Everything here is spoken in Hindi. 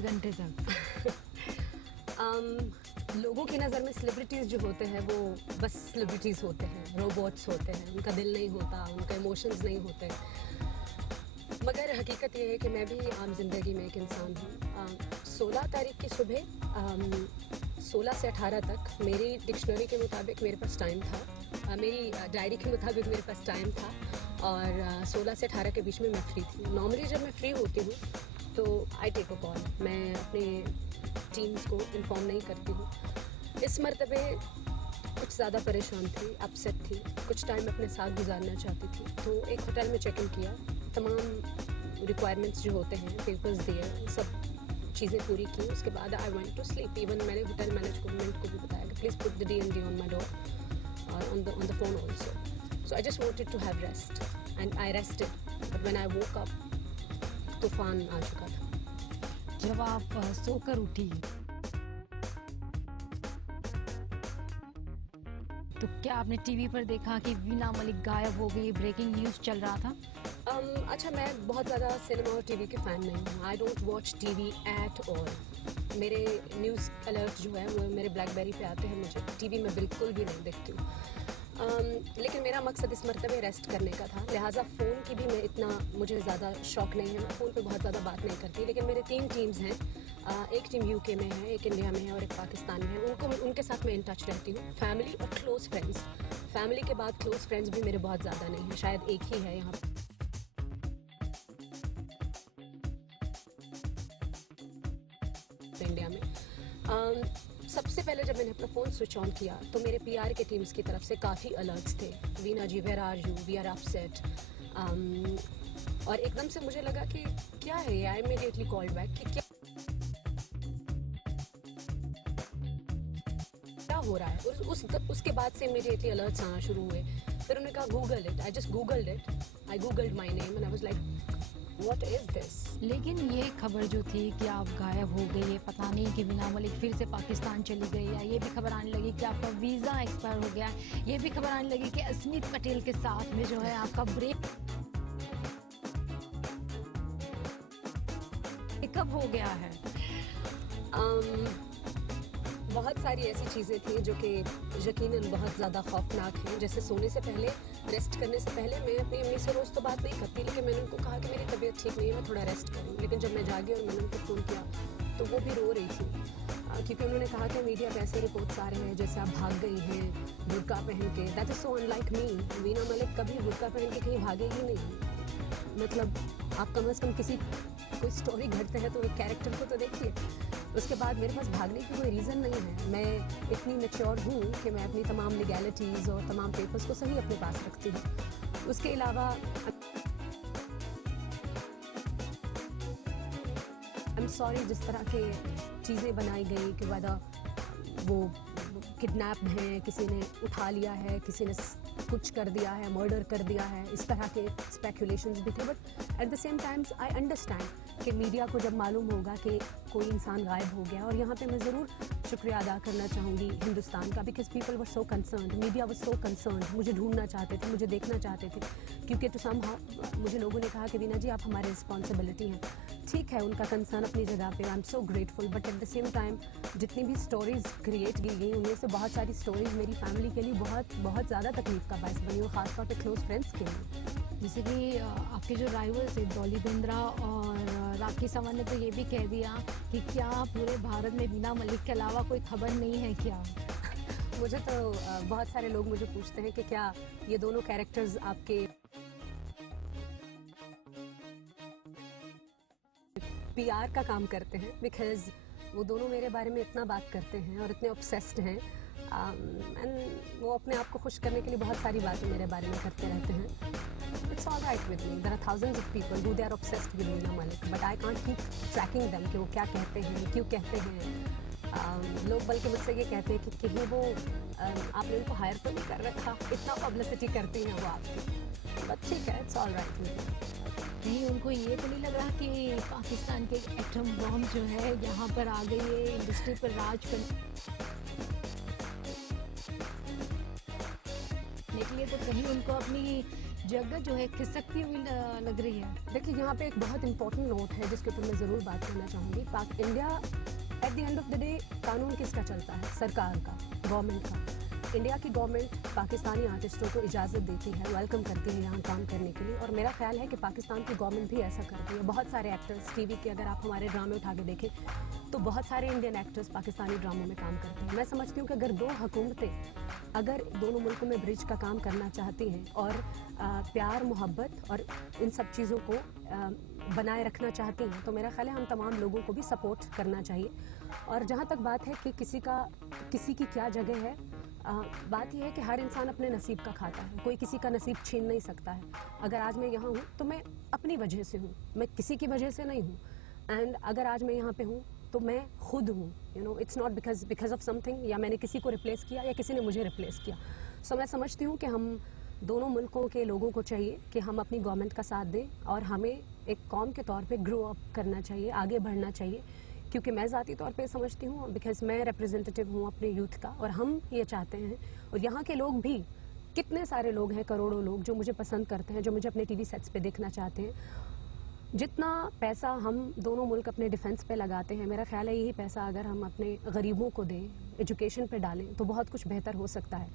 घंटे तक। लोगों की नज़र में सेलिब्रिटीज़ जो होते हैं वो बस सेलिब्रिटीज़ होते हैं, रोबोट्स होते हैं, उनका दिल नहीं होता, उनका इमोशंस नहीं होते। मगर हकीकत ये है कि मैं भी आम जिंदगी में एक इंसान हूँ। 16 तारीख की सुबह 16 से 18 तक मेरी डिक्शनरी के मुताबिक मेरे पास टाइम था, मेरी डायरी के मुताबिक मेरे पास टाइम था, और 16 से 18 के बीच में मैं फ्री थी। नॉर्मली जब मैं फ्री होती हूँ तो आई टेक अ कॉल, मैं अपने टीम्स को इन्फॉर्म नहीं करती हूँ। इस मरतबे कुछ ज़्यादा परेशान थी, अपसेट थी, कुछ टाइम अपने साथ गुजारना चाहती थी, तो एक होटल में चेक इन किया, तमाम रिक्वायरमेंट्स जो होते हैं, पेपर्स दिए, सब चीज़ें पूरी की। उसके बाद I went to sleep. Even मैंने होटल मैनेजमेंट को भी बताया कि please put the DND on my door और on the phone also. So I just wanted to have rest and I rested, but when I woke up तूफान आ चुका था। जब आप सोकर उठी तो क्या आपने टीवी पर देखा कि वीना मलिक गायब हो गई, ब्रेकिंग न्यूज़ चल रहा था? अच्छा, मैं बहुत ज़्यादा सिनेमा और टीवी के फ़ैन नहीं हूँ। I don't watch TV at all. मेरे न्यूज़ अलर्ट जो है वो मेरे ब्लैकबेरी पे आते हैं, मुझे टीवी में बिल्कुल भी नहीं देखती हूँ। लेकिन मेरा मकसद इस मरतबे रेस्ट करने का था, लिहाजा फ़ोन की भी मैं इतना मुझे ज़्यादा शौक़ नहीं है, मैं फ़ोन पे बहुत ज़्यादा बात नहीं करती। लेकिन मेरे 3 टीम्स हैं, एक टीम UK में है, एक इंडिया में है और एक पाकिस्तान में है। उनके साथ मैं इन टच रहती हूँ। फैमिली और क्लोज़ फ्रेंड्स, फैमिली के बाद क्लोज़ फ्रेंड्स भी मेरे बहुत ज़्यादा नहीं हैं, शायद एक ही है यहाँ इंडिया में। सबसे पहले जब मैंने अपना फ़ोन स्विच ऑन किया तो मेरे PR के टीम्स की तरफ से काफ़ी अलर्ट्स थे, Veena ji where are you, we are upset. और एकदम से मुझे लगा कि क्या है ये, आई इमीडिएटली कॉल्ड बैक कि क्या हो रहा है। उसके बाद से इमीडिएटली अलर्ट्स आना शुरू हुए। फिर उन्होंने कहा Google it, I just googled it, I googled my name and I was like what is this. लेकिन ये खबर जो थी कि आप गायब हो गई, ये पता नहीं कि वीना मलिक फिर से पाकिस्तान चली गई, या ये भी खबर आने लगी कि आपका वीज़ा एक्सपायर हो गया, ये भी खबर आने लगी कि अस्मित पटेल के साथ में जो है आपका ब्रेकअप हो गया है। बहुत सारी ऐसी चीज़ें थी जो कि यकीनन बहुत ज़्यादा खौफनाक हैं। जैसे सोने से पहले, रेस्ट करने से पहले मैं अपनी अम्मी से रोज़ तो बात नहीं करती, लेकिन मैंने उनको कहा कि मेरी तबीयत ठीक नहीं है, मैं थोड़ा रेस्ट करूँ। लेकिन जब मैं जागी और मैंने उनको फ़ोन किया तो वो भी रो रही थी, क्योंकि उन्होंने कहा कि मीडिया पे ऐसे रिपोर्ट्स आ रहे हैं जैसे आप भाग गई हैं बुर्का पहन के। That is so unlike me. Veena Malik कभी बुर्का पहन के कहीं भागेगी नहीं। मतलब आप कम से कम कोई स्टोरी घटते हैं तो एक कैरेक्टर को तो देखिए। उसके बाद मेरे पास भागने की कोई रीज़न नहीं है। मैं इतनी मैच्योर हूँ कि मैं अपनी तमाम लीगैलिटीज़ और तमाम पेपर्स को सही अपने पास रखती हूँ। उसके अलावा आई एम सॉरी जिस तरह के चीज़ें बनाई गई कि वादा वो किडनैप हैं, किसी ने उठा लिया है, किसी ने कुछ कर दिया है, मर्डर कर दिया है, इस तरह के स्पेकुलेशंस भी थे। But at the same times I understand कि मीडिया को जब मालूम होगा कि कोई इंसान गायब हो गया, और यहाँ पे मैं ज़रूर शुक्रिया अदा करना चाहूँगी हिंदुस्तान का, because people were so concerned, media were so concerned. मुझे ढूंढना चाहते थे, मुझे देखना चाहते थे, क्योंकि टू समहाउ मुझे लोगों ने कहा कि वीना जी आप हमारी रिस्पॉन्सिबिलिटी हैं। ठीक है, उनका कंसर्न अपनी जगह पे, I am so grateful. But at the same time जितनी भी स्टोरीज़ क्रिएट की गई उनमें से बहुत सारी स्टोरीज़ मेरी फैमिली के लिए बहुत ज़्यादा तकलीफ का बायस बनी, और ख़ासतौर पे क्लोज फ्रेंड्स के लिए। जैसे कि आपके जो राइवल्स थे डॉली बिंद्रा और राखी सावंत ने तो ये भी कह दिया कि क्या पूरे भारत में वीना मलिक के अलावा कोई खबर नहीं है क्या? मुझे तो बहुत सारे लोग मुझे पूछते हैं कि क्या ये दोनों कैरेक्टर्स आपके PR का काम करते हैं, बिकॉज वो दोनों मेरे बारे में इतना बात करते हैं और इतने ऑब्सेस्ड हैं, एंड वो अपने आप को खुश करने के लिए बहुत सारी बातें मेरे बारे में करते रहते हैं। It's all right with me. There are thousands of people who they are obsessed with Veena Malik, but I can't keep tracking them कि वो क्या कहते हैं, क्यों कहते हैं। लोग बल्कि मुझसे ये कहते हैं कि कहीं वो आपने उनको हायर तो नहीं कर रखा, इतना पब्लिसिटी करती हैं वो आपकी। बट ठीक है, it's all right with me. नहीं, उनको ये तो नहीं लग रहा कि पाकिस्तान के एटम बॉम्ब जो है यहाँ पर आ गई है, इंडस्ट्री पर राज करने के लिए, तो कहीं उनको अपनी जगह जो है खिसकती हुई लग रही है। देखिए यहाँ पे एक बहुत इंपॉर्टेंट नोट है जिसके ऊपर मैं ज़रूर बात करना चाहूँगी। पाक India at the end of the day कानून किसका चलता है? सरकार का, गवर्नमेंट का। इंडिया की गवर्नमेंट पाकिस्तानी आर्टिस्टों को इजाज़त देती है, वेलकम करती है यहाँ काम करने के लिए, और मेरा ख्याल है कि पाकिस्तान की गवर्नमेंट भी ऐसा करती है। बहुत सारे एक्टर्स टीवी के, अगर आप हमारे ड्रामे उठा के देखें तो बहुत सारे इंडियन एक्टर्स पाकिस्तानी ड्रामों में काम करते हैं। मैं समझती हूँ कि अगर दो हुकूमतें अगर दोनों मुल्कों में ब्रिज का काम करना चाहती हैं और प्यार, मोहब्बत और इन सब चीज़ों को बनाए रखना चाहती हैं, तो मेरा ख्याल है हम तमाम लोगों को भी सपोर्ट करना चाहिए। और जहाँ तक बात है कि किसी की क्या जगह है, बात यह है कि हर इंसान अपने नसीब का खाता है, कोई किसी का नसीब छीन नहीं सकता है। अगर आज मैं यहाँ हूँ तो मैं अपनी वजह से हूँ, मैं किसी की वजह से नहीं हूँ। एंड अगर आज मैं यहाँ पे हूँ तो मैं खुद हूँ, you know, it's not because of something, या मैंने किसी को रिप्लेस किया या किसी ने मुझे रिप्लेस किया। सो मैं समझती हूँ कि हम दोनों मुल्कों के लोगों को चाहिए कि हम अपनी गवर्नमेंट का साथ दें और हमें एक कौम के तौर पे ग्रो अप करना चाहिए, आगे बढ़ना चाहिए। क्योंकि मैं ज़ाती तौर पे समझती हूँ, बिकॉज मैं रिप्रेजेंटेटिव हूँ अपने यूथ का, और हम ये चाहते हैं, और यहाँ के लोग भी, कितने सारे लोग हैं, करोड़ों लोग जो मुझे पसंद करते हैं, जो मुझे अपने टीवी सेट्स पे देखना चाहते हैं। जितना पैसा हम दोनों मुल्क अपने डिफेंस पे लगाते हैं, मेरा ख्याल है यही पैसा अगर हम अपने गरीबों को दें, एजुकेशन पे डालें, तो बहुत कुछ बेहतर हो सकता है।